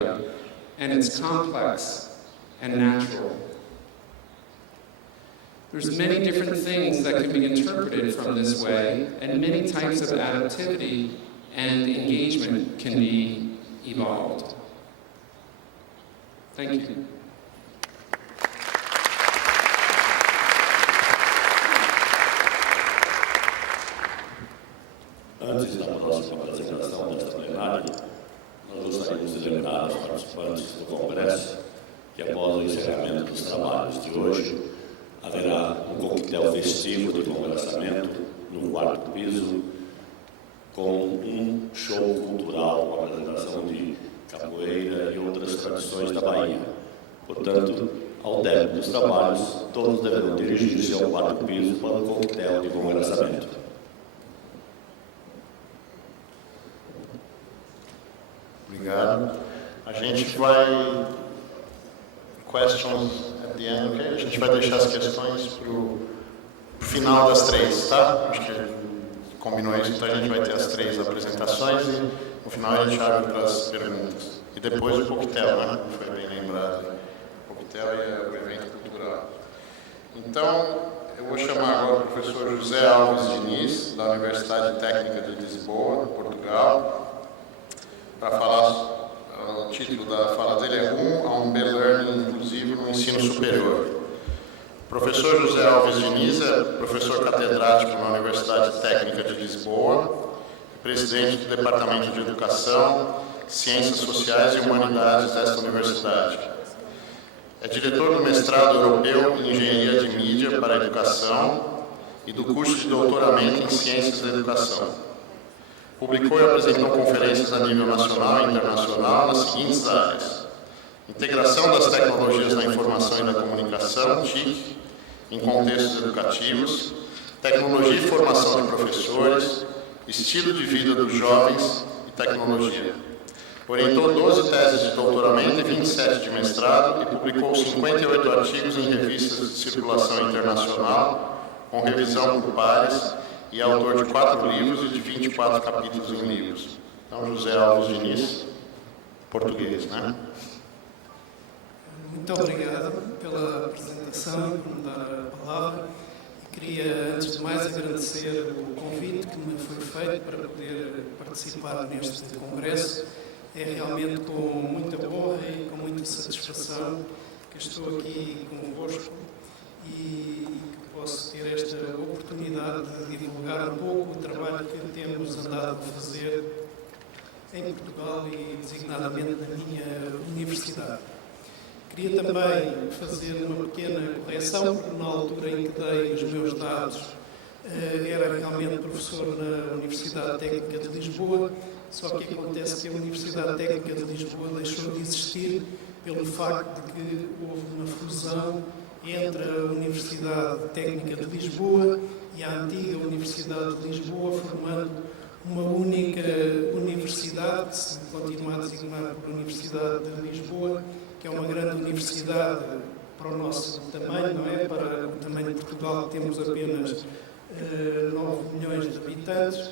and it's complex and natural. There's many different things that can be interpreted from this way, and many types of adaptivity and engagement can be evolved. Thank you. Antes da próxima apresentação desta plenária, nós gostaríamos de lembrar aos participantes do Congresso que, após o encerramento dos trabalhos de hoje, haverá um coquetel festivo de congressamento no quarto piso, com um show cultural, com a apresentação de capoeira e outras tradições da Bahia. Portanto, ao término dos trabalhos, todos deverão dirigir-se ao quarto piso para o coquetel de congressamento. Obrigado. A gente vai... Questions at the end, ok? A gente vai deixar as questões para o final das 3, tá? Acho que combinou isso, então a gente vai ter as 3 apresentações e no final a gente abre para as perguntas. E depois o coquetel, né? Foi bem lembrado. O coquetel e o evento cultural. Então, eu vou chamar agora o professor José Alves Diniz, da Universidade Técnica de Lisboa, Portugal, para falar, o título da fala dele é Rumo a um B-Learning inclusivo no ensino superior. O professor José Alves Diniz é professor catedrático na Universidade Técnica de Lisboa, presidente do Departamento de Educação, Ciências Sociais e Humanidades desta universidade. É diretor do mestrado europeu em Engenharia de Mídia para a Educação e do curso de doutoramento em Ciências da Educação. Publicou e apresentou conferências a nível nacional e internacional nas seguintes áreas: integração das tecnologias da informação e da comunicação, TIC, em contextos educativos, tecnologia e formação de professores, estilo de vida dos jovens e tecnologia. Orientou 12 teses de doutoramento e 27 de mestrado e publicou 58 artigos em revistas de circulação internacional, com revisão por pares, e é autor de 4 livros e de 24 capítulos em livros. Então, José Alves Diniz, português, né? Muito obrigado pela apresentação, por me dar a palavra. Queria, antes de mais, agradecer o convite que me foi feito para poder participar neste congresso. É realmente com muita honra e com muita satisfação que estou aqui convosco e posso ter esta oportunidade de divulgar um pouco o trabalho que temos andado a fazer em Portugal e designadamente na minha universidade. Queria também fazer uma pequena correção, porque na altura em que dei os meus dados era realmente professor na Universidade Técnica de Lisboa, só que acontece que a Universidade Técnica de Lisboa deixou de existir pelo facto de que houve uma fusão entre a Universidade Técnica de Lisboa e a antiga Universidade de Lisboa, formando uma única universidade, que se continua a designar por Universidade de Lisboa, que é uma grande universidade para o nosso tamanho, não é? Para o tamanho de Portugal temos apenas 9 milhões de habitantes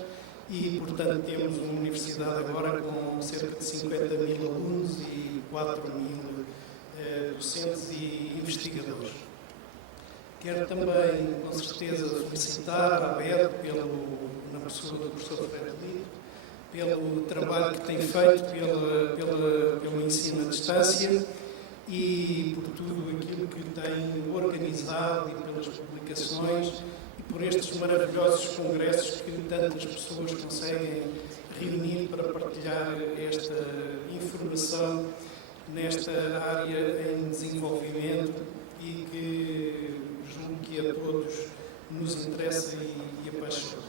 e, portanto, temos uma universidade agora com cerca de 50 mil alunos e 4 mil docentes e investigadores. Quero também, com certeza, felicitar a ABED na pessoa do professor Ferreira Lito, pelo trabalho que tem feito pelo ensino à distância e por tudo aquilo que tem organizado e pelas publicações e por estes maravilhosos congressos que tantas pessoas conseguem reunir para partilhar esta informação nesta área em desenvolvimento e que julgo que a todos nos interessa e apaixona.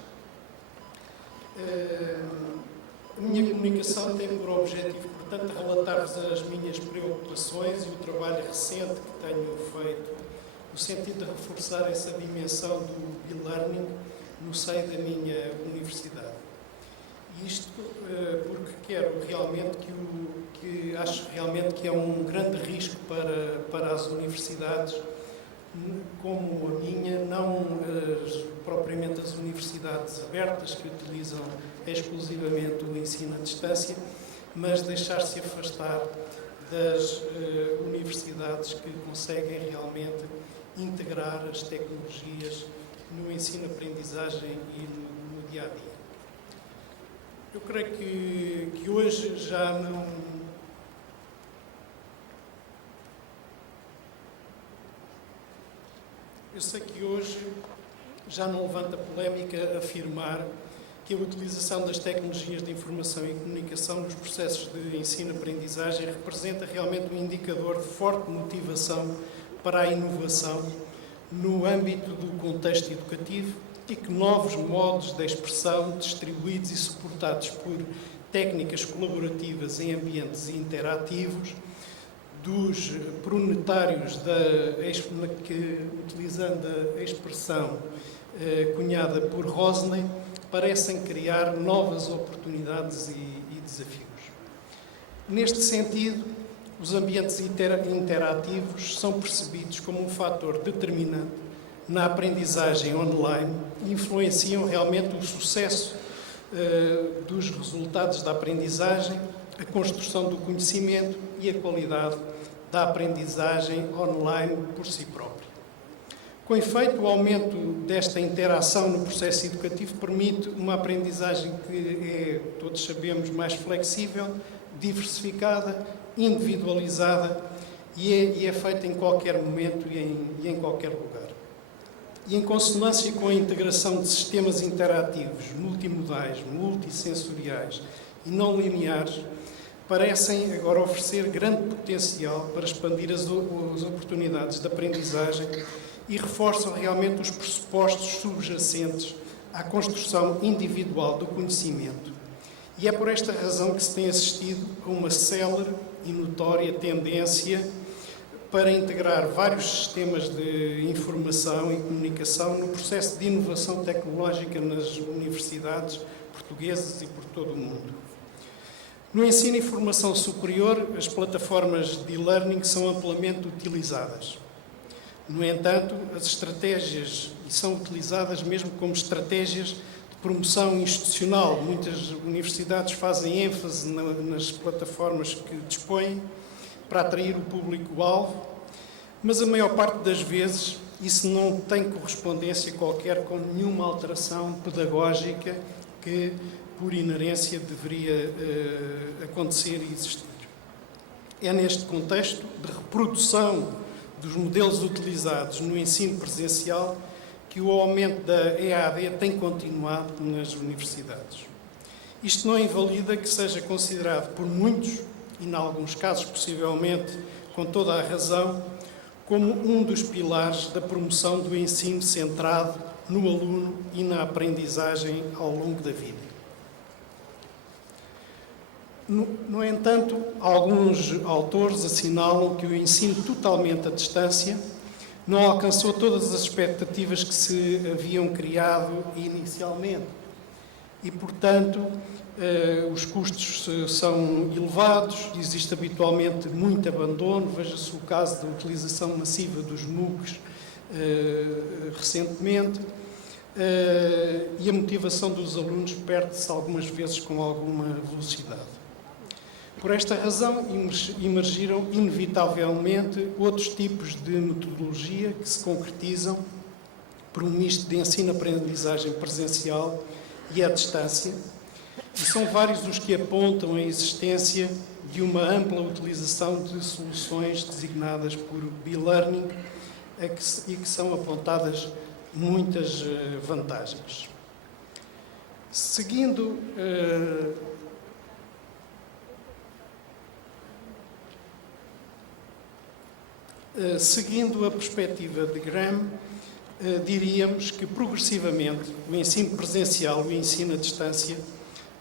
A minha comunicação tem por objetivo, portanto, relatar-vos as minhas preocupações e o trabalho recente que tenho feito, no sentido de reforçar essa dimensão do e-learning no seio da minha universidade. Isto porque quero realmente acho realmente que é um grande risco para as universidades, como a minha, não propriamente as universidades abertas que utilizam exclusivamente o ensino à distância, mas deixar-se afastar das universidades que conseguem realmente integrar as tecnologias no ensino-aprendizagem e no dia-a-dia. Eu creio que hoje já não... Eu sei que hoje já não levanta polémica afirmar que a utilização das tecnologias de informação e comunicação nos processos de ensino-aprendizagem representa realmente um indicador de forte motivação para a inovação no âmbito do contexto educativo e que novos modos de expressão distribuídos e suportados por técnicas colaborativas em ambientes interativos dos proletários que, utilizando a expressão cunhada por Rosley, parecem criar novas oportunidades e desafios. Neste sentido, os ambientes interativos são percebidos como um fator determinante na aprendizagem online e influenciam realmente o sucesso dos resultados da aprendizagem, a construção do conhecimento e a qualidade da aprendizagem online por si própria. Com efeito, o aumento desta interação no processo educativo permite uma aprendizagem que é, todos sabemos, mais flexível, diversificada, individualizada e é feita em qualquer momento e em qualquer lugar. E em consonância com a integração de sistemas interativos, multimodais, multissensoriais e não lineares, parecem agora oferecer grande potencial para expandir as oportunidades de aprendizagem e reforçam realmente os pressupostos subjacentes à construção individual do conhecimento. E é por esta razão que se tem assistido a uma célere e notória tendência para integrar vários sistemas de informação e comunicação no processo de inovação tecnológica nas universidades portuguesas e por todo o mundo. No ensino e formação superior, as plataformas de e-learning são amplamente utilizadas. No entanto, as estratégias são utilizadas mesmo como estratégias de promoção institucional. Muitas universidades fazem ênfase nas plataformas que dispõem para atrair o público-alvo, mas a maior parte das vezes isso não tem correspondência qualquer com nenhuma alteração pedagógica que, por inerência, deveria acontecer e existir. É neste contexto de reprodução dos modelos utilizados no ensino presencial que o aumento da EAD tem continuado nas universidades. Isto não invalida que seja considerado por muitos, e em alguns casos possivelmente com toda a razão, como um dos pilares da promoção do ensino centrado no aluno e na aprendizagem ao longo da vida. No entanto, alguns autores assinalam que o ensino totalmente à distância não alcançou todas as expectativas que se haviam criado inicialmente e, portanto, os custos são elevados, existe habitualmente muito abandono, veja-se o caso da utilização massiva dos MOOCs recentemente, e a motivação dos alunos perde-se algumas vezes com alguma velocidade. Por esta razão, emergiram inevitavelmente outros tipos de metodologia que se concretizam por um misto de ensino-aprendizagem presencial e à distância, e são vários os que apontam a existência de uma ampla utilização de soluções designadas por e-learning e que são apontadas muitas vantagens. Seguindo a perspectiva de Graham, diríamos que progressivamente o ensino presencial e o ensino à distância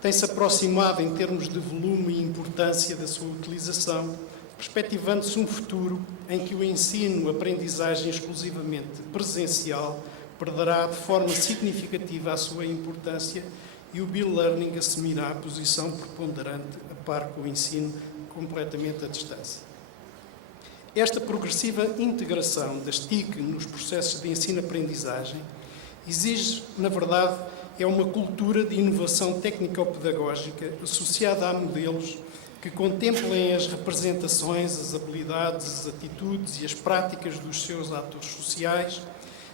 tem-se aproximado em termos de volume e importância da sua utilização, perspectivando-se um futuro em que o ensino-aprendizagem exclusivamente presencial perderá de forma significativa a sua importância e o e-learning assumirá a posição preponderante a par com o ensino completamente à distância. Esta progressiva integração das TIC nos processos de ensino-aprendizagem exige, na verdade, uma cultura de inovação técnico-pedagógica associada a modelos que contemplem as representações, as habilidades, as atitudes e as práticas dos seus atores sociais,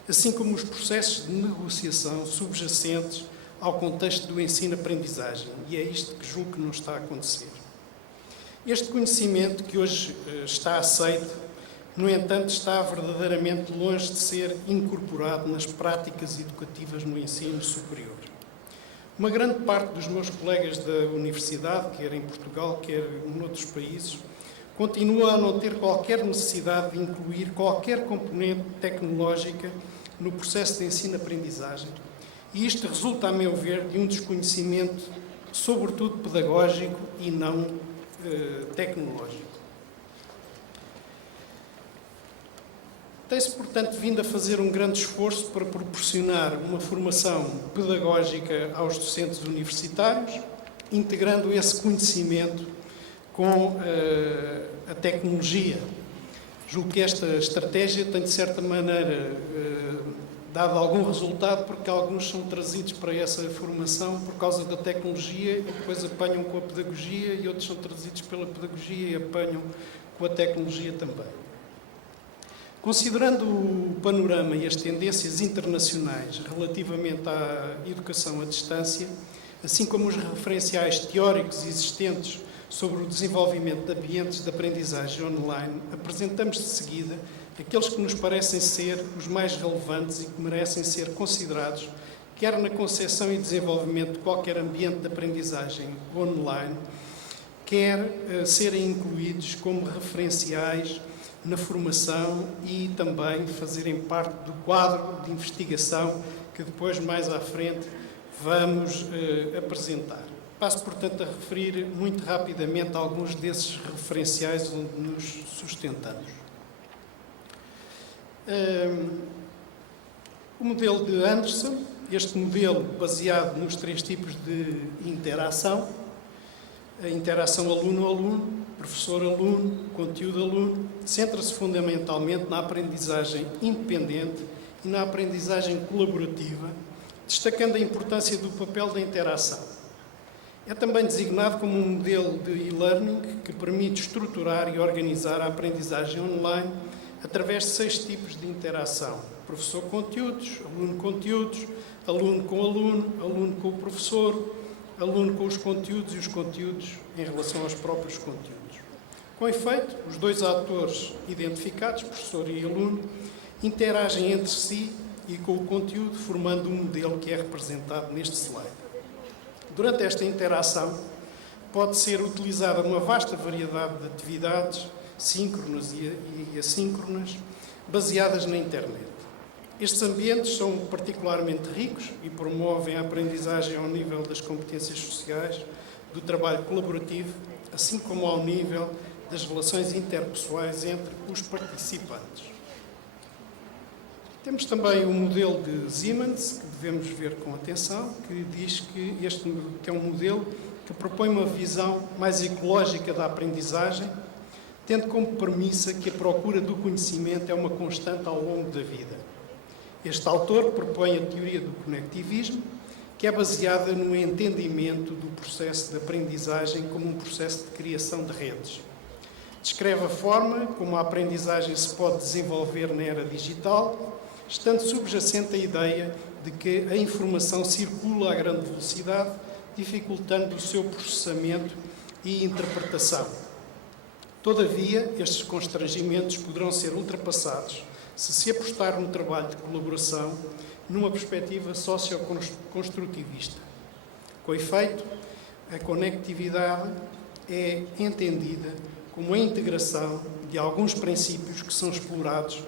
assim como os processos de negociação subjacentes ao contexto do ensino-aprendizagem. E é isto que julgo que não está a acontecer. Este conhecimento que hoje está aceito, no entanto, está verdadeiramente longe de ser incorporado nas práticas educativas no ensino superior. Uma grande parte dos meus colegas da universidade, quer em Portugal, quer em outros países, continua a não ter qualquer necessidade de incluir qualquer componente tecnológica no processo de ensino-aprendizagem. E isto resulta, a meu ver, de um desconhecimento, sobretudo pedagógico e não tecnológico. Tem-se, portanto, vindo a fazer um grande esforço para proporcionar uma formação pedagógica aos docentes universitários, integrando esse conhecimento com a tecnologia. Julgo que esta estratégia tem, de certa maneira, dado algum resultado, porque alguns são trazidos para essa formação por causa da tecnologia e depois apanham com a pedagogia, e outros são trazidos pela pedagogia e apanham com a tecnologia também. Considerando o panorama e as tendências internacionais relativamente à educação à distância, assim como os referenciais teóricos existentes sobre o desenvolvimento de ambientes de aprendizagem online, apresentamos de seguida aqueles que nos parecem ser os mais relevantes e que merecem ser considerados, quer na concepção e desenvolvimento de qualquer ambiente de aprendizagem online, quer serem incluídos como referenciais na formação e também fazerem parte do quadro de investigação que depois, mais à frente, vamos apresentar. Passo, portanto, a referir muito rapidamente alguns desses referenciais onde nos sustentamos. O modelo de Anderson, este modelo baseado nos 3 tipos de interação, a interação aluno-aluno, professor-aluno, conteúdo-aluno, centra-se fundamentalmente na aprendizagem independente e na aprendizagem colaborativa, destacando a importância do papel da interação. É também designado como um modelo de e-learning que permite estruturar e organizar a aprendizagem online através de 6 tipos de interação: professor-conteúdos, aluno-conteúdos, aluno com aluno, aluno com o professor, aluno com os conteúdos e os conteúdos em relação aos próprios conteúdos. Com efeito, os 2 atores identificados, professor e aluno, interagem entre si e com o conteúdo, formando um modelo que é representado neste slide. Durante esta interação, pode ser utilizada uma vasta variedade de atividades, síncronas e assíncronas, baseadas na internet. Estes ambientes são particularmente ricos e promovem a aprendizagem ao nível das competências sociais, do trabalho colaborativo, assim como ao nível das relações interpessoais entre os participantes. Temos também o modelo de Siemens, que devemos ver com atenção, que diz que este é um modelo que propõe uma visão mais ecológica da aprendizagem, tendo como premissa que a procura do conhecimento é uma constante ao longo da vida. Este autor propõe a teoria do conectivismo, que é baseada no entendimento do processo de aprendizagem como um processo de criação de redes. Descreve a forma como a aprendizagem se pode desenvolver na era digital, estando subjacente a ideia de que a informação circula a grande velocidade, dificultando o seu processamento e interpretação. Todavia, estes constrangimentos poderão ser ultrapassados se apostar no trabalho de colaboração numa perspectiva socioconstrutivista. Com efeito, a conectividade é entendida como a integração de alguns princípios que são explorados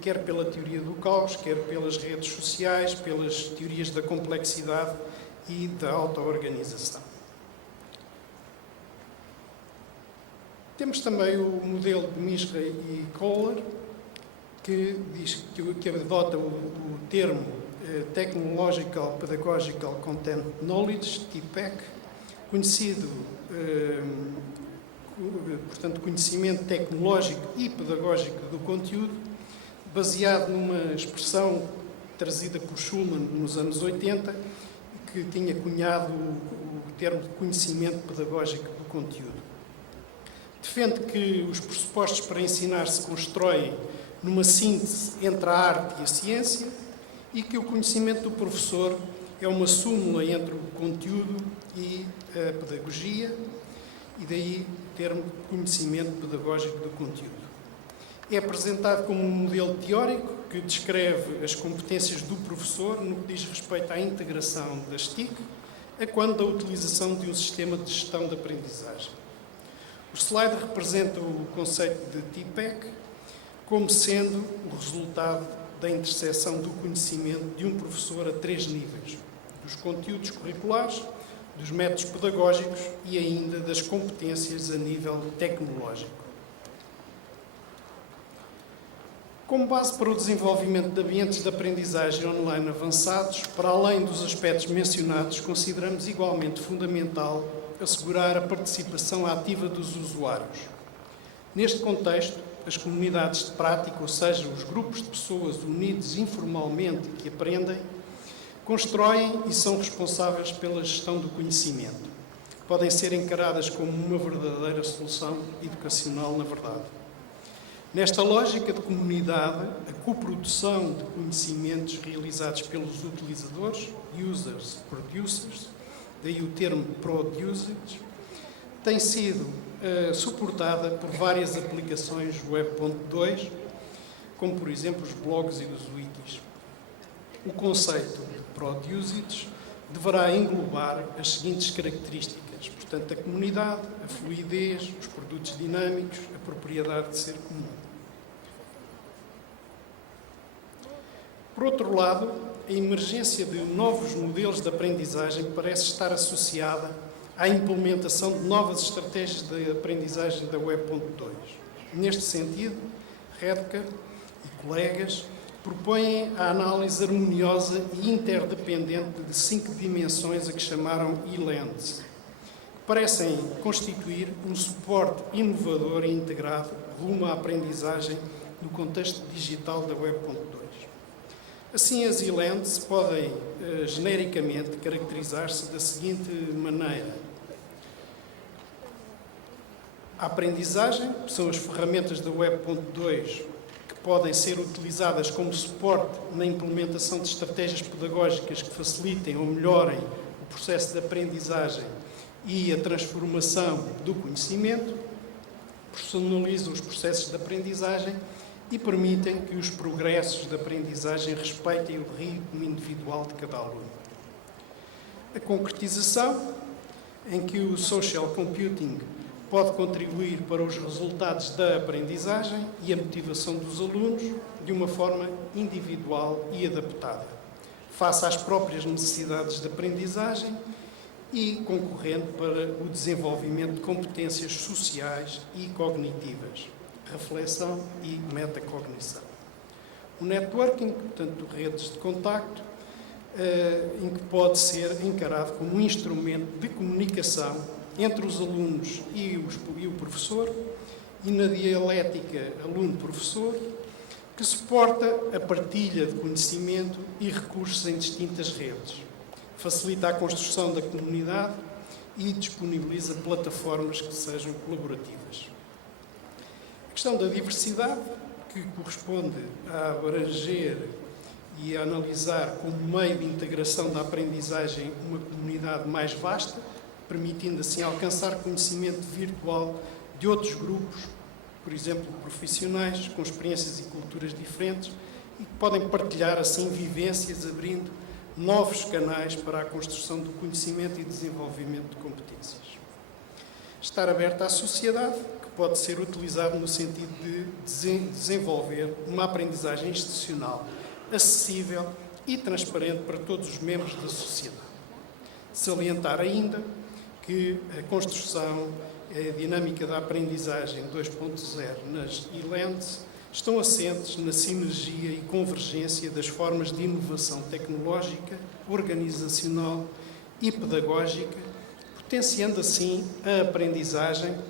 quer pela teoria do caos, quer pelas redes sociais, pelas teorias da complexidade e da auto-organização. Temos também o modelo de Mishra e Kohler, que diz que adota o termo Technological Pedagogical Content Knowledge, TPEC, conhecido, portanto, conhecimento tecnológico e pedagógico do conteúdo, baseado numa expressão trazida por Schulman nos anos 80, que tinha cunhado o termo de conhecimento pedagógico do conteúdo. Defende que os pressupostos para ensinar se constroem numa síntese entre a arte e a ciência e que o conhecimento do professor é uma súmula entre o conteúdo e a pedagogia, e daí o termo conhecimento pedagógico do conteúdo. É apresentado como um modelo teórico que descreve as competências do professor no que diz respeito à integração das TIC, a quando da utilização de um sistema de gestão de aprendizagem. O slide representa o conceito de TPEC como sendo o resultado da interseção do conhecimento de um professor a 3 níveis: dos conteúdos curriculares, dos métodos pedagógicos e ainda das competências a nível tecnológico. Como base para o desenvolvimento de ambientes de aprendizagem online avançados, para além dos aspectos mencionados, consideramos igualmente fundamental assegurar a participação ativa dos usuários. Neste contexto, as comunidades de prática, ou seja, os grupos de pessoas unidos informalmente que aprendem, constroem e são responsáveis pela gestão do conhecimento, que podem ser encaradas como uma verdadeira solução educacional, na verdade. Nesta lógica de comunidade, a coprodução de conhecimentos realizados pelos utilizadores, users, producers, daí o termo producers, tem sido suportada por várias aplicações Web.2, como por exemplo os blogs e os wikis. O conceito de producers deverá englobar as seguintes características: portanto, a comunidade, a fluidez, os produtos dinâmicos, a propriedade de ser comum. Por outro lado, a emergência de novos modelos de aprendizagem parece estar associada à implementação de novas estratégias de aprendizagem da Web.2. Neste sentido, Redker e colegas propõem a análise harmoniosa e interdependente de 5 dimensões a que chamaram e-lens, que parecem constituir um suporte inovador e integrado rumo à aprendizagem no contexto digital da Web.2. Assim, as e-lens podem, genericamente, caracterizar-se da seguinte maneira: a aprendizagem são as ferramentas da Web.2 que podem ser utilizadas como suporte na implementação de estratégias pedagógicas que facilitem ou melhorem o processo de aprendizagem e a transformação do conhecimento, personalizam os processos de aprendizagem e permitem que os progressos de aprendizagem respeitem o ritmo individual de cada aluno. A concretização, em que o social computing pode contribuir para os resultados da aprendizagem e a motivação dos alunos de uma forma individual e adaptada, face às próprias necessidades de aprendizagem e concorrendo para o desenvolvimento de competências sociais e cognitivas, reflexão e metacognição. O networking, portanto, redes de contacto, em que pode ser encarado como um instrumento de comunicação entre os alunos e o professor, e na dialética aluno-professor, que suporta a partilha de conhecimento e recursos em distintas redes, facilita a construção da comunidade e disponibiliza plataformas que sejam colaborativas. A questão da diversidade, que corresponde a abranger e a analisar como meio de integração da aprendizagem uma comunidade mais vasta, permitindo assim alcançar conhecimento virtual de outros grupos, por exemplo, profissionais, com experiências e culturas diferentes, e que podem partilhar assim vivências, abrindo novos canais para a construção do conhecimento e desenvolvimento de competências. Estar aberta à sociedade, que pode ser utilizado no sentido de desenvolver uma aprendizagem institucional acessível e transparente para todos os membros da sociedade. Salientar ainda que a construção e a dinâmica da aprendizagem 2.0 nas e-lens estão assentes na sinergia e convergência das formas de inovação tecnológica, organizacional e pedagógica, potenciando assim a aprendizagem de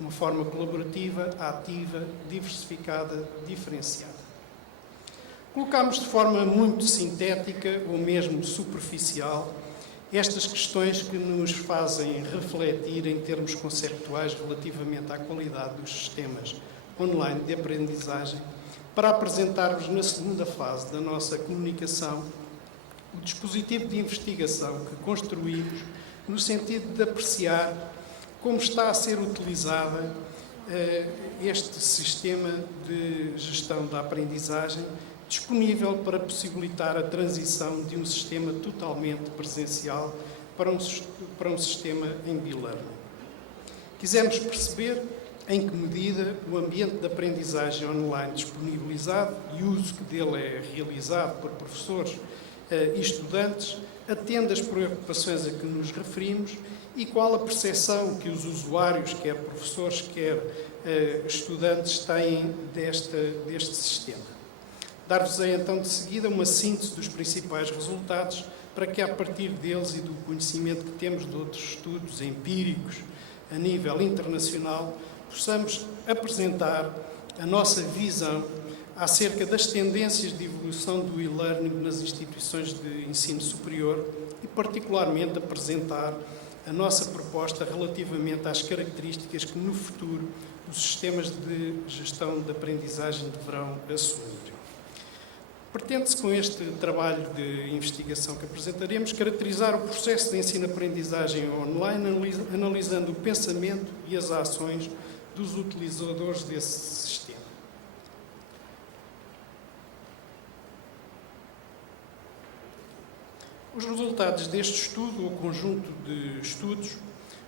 uma forma colaborativa, ativa, diversificada, diferenciada. Colocámos de forma muito sintética ou mesmo superficial Estas questões que nos fazem refletir em termos conceptuais relativamente à qualidade dos sistemas online de aprendizagem, para apresentar-vos na segunda fase da nossa comunicação o dispositivo de investigação que construímos no sentido de apreciar como está a ser utilizada este sistema de gestão da aprendizagem disponível para possibilitar a transição de um sistema totalmente presencial para um sistema em e-learning. Quisemos perceber em que medida o ambiente de aprendizagem online disponibilizado e o uso que dele é realizado por professores e estudantes atende às preocupações a que nos referimos e qual a percepção que os usuários, quer professores, quer estudantes, têm deste sistema. Dar-vos-ei então de seguida uma síntese dos principais resultados para que, a partir deles e do conhecimento que temos de outros estudos empíricos a nível internacional, possamos apresentar a nossa visão acerca das tendências de evolução do e-learning nas instituições de ensino superior e, particularmente, apresentar a nossa proposta relativamente às características que, no futuro, os sistemas de gestão de aprendizagem deverão assumir. Pretende-se, com este trabalho de investigação que apresentaremos, caracterizar o processo de ensino-aprendizagem online, analisando o pensamento e as ações dos utilizadores desse sistema. Os resultados deste estudo, ou conjunto de estudos,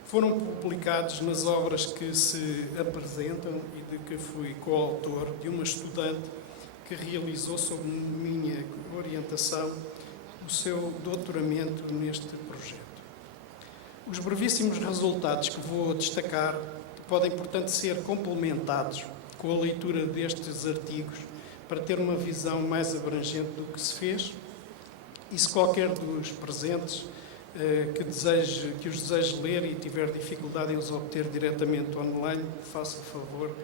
foram publicados nas obras que se apresentam e de que fui coautor, de uma estudante que realizou, sob minha orientação, o seu doutoramento neste projeto. Os brevíssimos resultados que vou destacar podem, portanto, ser complementados com a leitura destes artigos para ter uma visão mais abrangente do que se fez e, se qualquer dos presentes que os deseje ler e tiver dificuldade em os obter diretamente online, faça o favor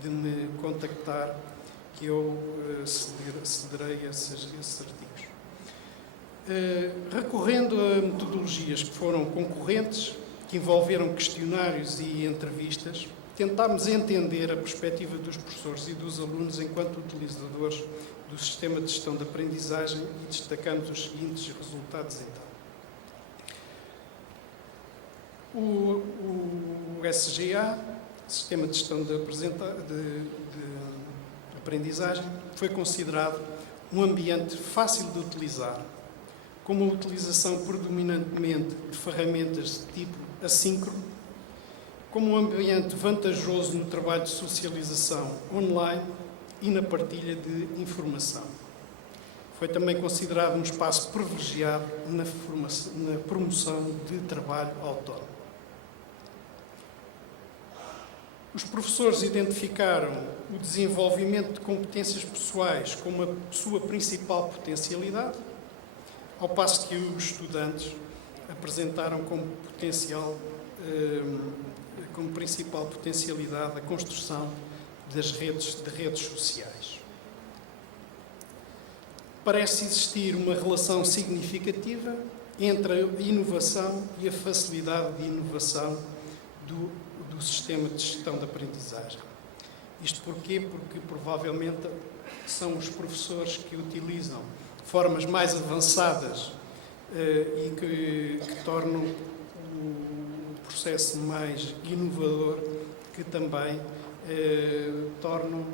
de me contactar, que eu cederei esses artigos. Recorrendo a metodologias que foram concorrentes, que envolveram questionários e entrevistas, tentámos entender a perspectiva dos professores e dos alunos enquanto utilizadores do sistema de gestão de aprendizagem e destacamos os seguintes resultados então. O SGA, Sistema de Gestão de Aprendizagem, foi considerado um ambiente fácil de utilizar, com uma utilização predominantemente de ferramentas de tipo assíncrono, como um ambiente vantajoso no trabalho de socialização online e na partilha de informação. Foi também considerado um espaço privilegiado na promoção de trabalho autónomo. Os professores identificaram o desenvolvimento de competências pessoais como a sua principal potencialidade, ao passo que os estudantes apresentaram como principal potencialidade a construção de redes sociais. Parece existir uma relação significativa entre a inovação e a facilidade de inovação do sistema de gestão de aprendizagem. Isto porquê? Porque provavelmente são os professores que utilizam formas mais avançadas e que tornam o processo mais inovador, que também tornam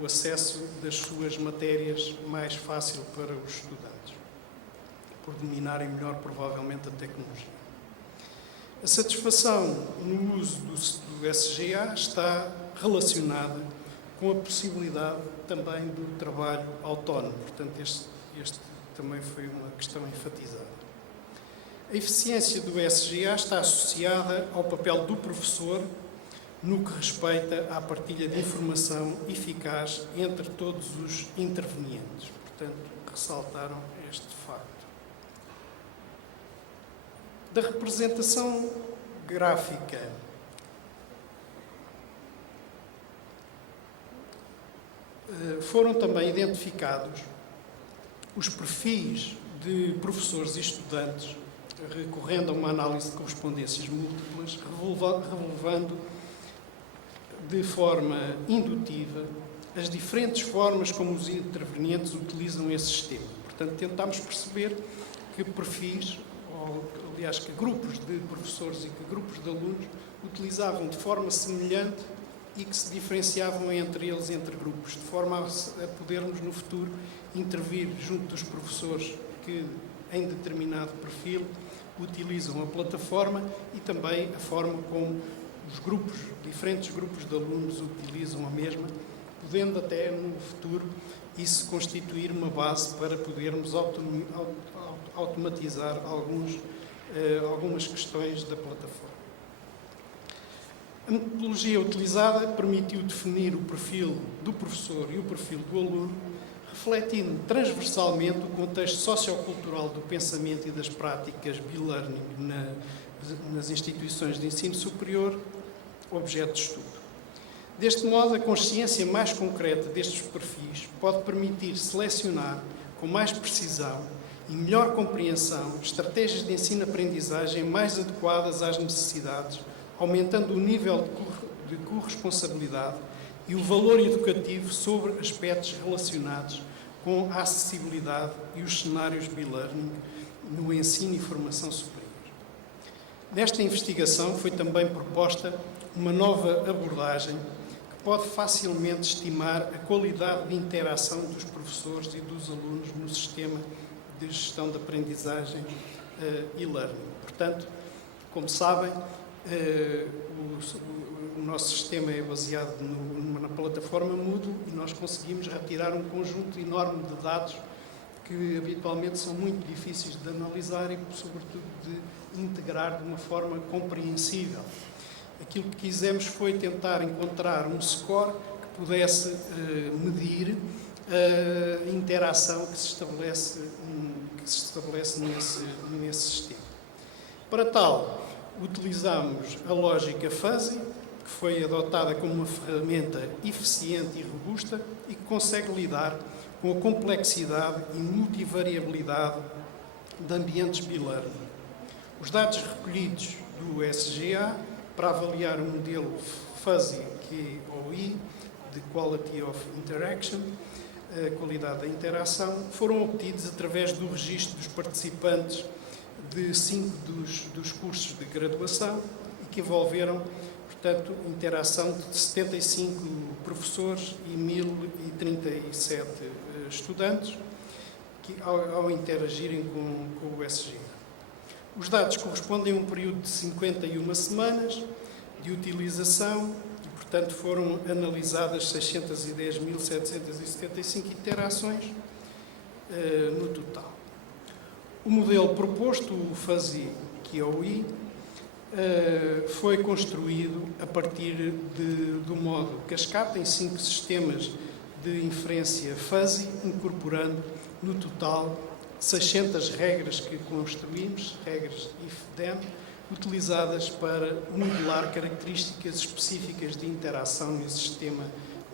o acesso das suas matérias mais fácil para os estudantes, por dominarem melhor, provavelmente, a tecnologia. A satisfação no uso do SGA está relacionada com a possibilidade também do trabalho autónomo. Portanto, este também foi uma questão enfatizada. A eficiência do SGA está associada ao papel do professor no que respeita à partilha de informação eficaz entre todos os intervenientes. Portanto, ressaltaram este facto. Da representação gráfica foram também identificados os perfis de professores e estudantes recorrendo a uma análise de correspondências múltiplas, revelando de forma indutiva as diferentes formas como os intervenientes utilizam esse sistema. Portanto, tentámos perceber que perfis, ou aliás, que grupos de professores e que grupos de alunos utilizavam de forma semelhante e que se diferenciavam entre eles, entre grupos, de forma a podermos, no futuro, intervir junto dos professores que, em determinado perfil, utilizam a plataforma e também a forma como os grupos, diferentes grupos de alunos utilizam a mesma, podendo até, no futuro, isso constituir uma base para podermos automatizar algumas questões da plataforma. A metodologia utilizada permitiu definir o perfil do professor e o perfil do aluno, refletindo transversalmente o contexto sociocultural do pensamento e das práticas B-Learning nas instituições de ensino superior, objeto de estudo. Deste modo, a consciência mais concreta destes perfis pode permitir selecionar com mais precisão e melhor compreensão estratégias de ensino-aprendizagem mais adequadas às necessidades, aumentando o nível de corresponsabilidade e o valor educativo sobre aspectos relacionados com a acessibilidade e os cenários B-Learning no ensino e formação superior. Nesta investigação foi também proposta uma nova abordagem que pode facilmente estimar a qualidade de interação dos professores e dos alunos no sistema de gestão de aprendizagem e-learning. Portanto, como sabem, o nosso sistema é baseado na plataforma Moodle e nós conseguimos retirar um conjunto enorme de dados que habitualmente são muito difíceis de analisar e, sobretudo, de integrar de uma forma compreensível. Aquilo que quisemos foi tentar encontrar um score que pudesse medir a interação que se estabelece nesse sistema. Para tal, utilizamos a lógica Fuzzy, que foi adotada como uma ferramenta eficiente e robusta e que consegue lidar com a complexidade e multivariabilidade de ambientes B-Learning. Os dados recolhidos do SGA para avaliar o modelo Fuzzy QoE, de Quality of Interaction, a qualidade da interação, foram obtidos através do registro dos participantes de 5 dos cursos de graduação e que envolveram, portanto, interação de 75 professores e 1.037 estudantes que, ao interagirem com o SGA. Os dados correspondem a um período de 51 semanas de utilização e, portanto, foram analisadas 610.775 interações no total. O modelo proposto, o Fuzzy QoE, foi construído a partir do modo cascata em 5 sistemas de inferência Fuzzy, incorporando no total 600 regras que construímos, regras if-then, utilizadas para modelar características específicas de interação nesse sistema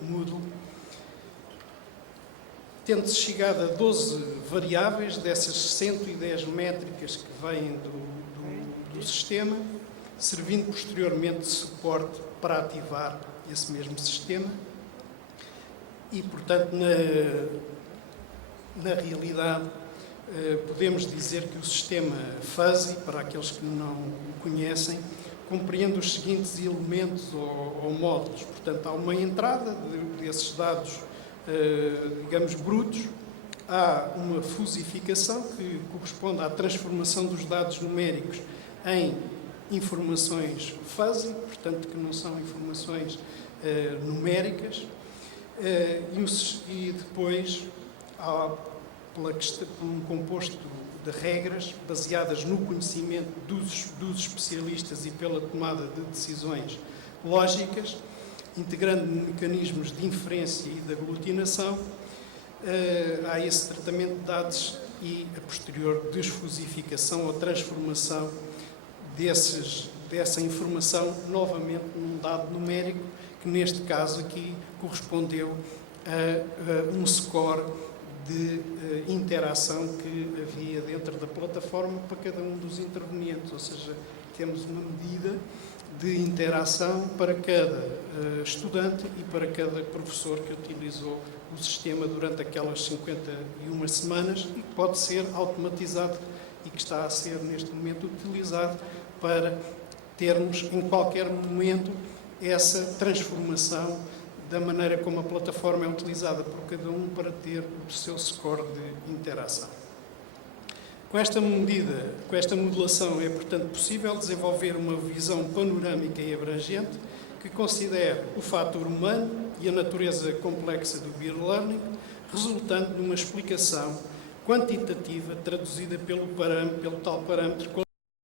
Moodle, tendo-se chegado a 12 variáveis dessas 110 métricas que vêm do sistema, servindo posteriormente de suporte para ativar esse mesmo sistema. E, portanto, na realidade, podemos dizer que o sistema Fuzzy, para aqueles que não o conhecem, compreende os seguintes elementos ou módulos. Portanto, há uma entrada desses dados, digamos, brutos, há uma fusificação que corresponde à transformação dos dados numéricos em informações Fuzzy, portanto, que não são informações numéricas, e depois há um composto de regras baseadas no conhecimento dos especialistas e pela tomada de decisões lógicas, integrando mecanismos de inferência e de aglutinação, há esse tratamento de dados e a posterior desfusificação ou transformação dessa informação novamente num dado numérico, que neste caso aqui correspondeu a um score de interação que havia dentro da plataforma para cada um dos intervenientes, ou seja, temos uma medida de interação para cada estudante e para cada professor que utilizou o sistema durante aquelas 51 semanas e que pode ser automatizado e que está a ser neste momento utilizado para termos em qualquer momento essa transformação da maneira como a plataforma é utilizada por cada um para ter o seu score de interação. Com esta medida, com esta modelação, é, portanto, possível desenvolver uma visão panorâmica e abrangente que considere o fator humano e a natureza complexa do peer learning, resultando numa explicação quantitativa traduzida pelo tal parâmetro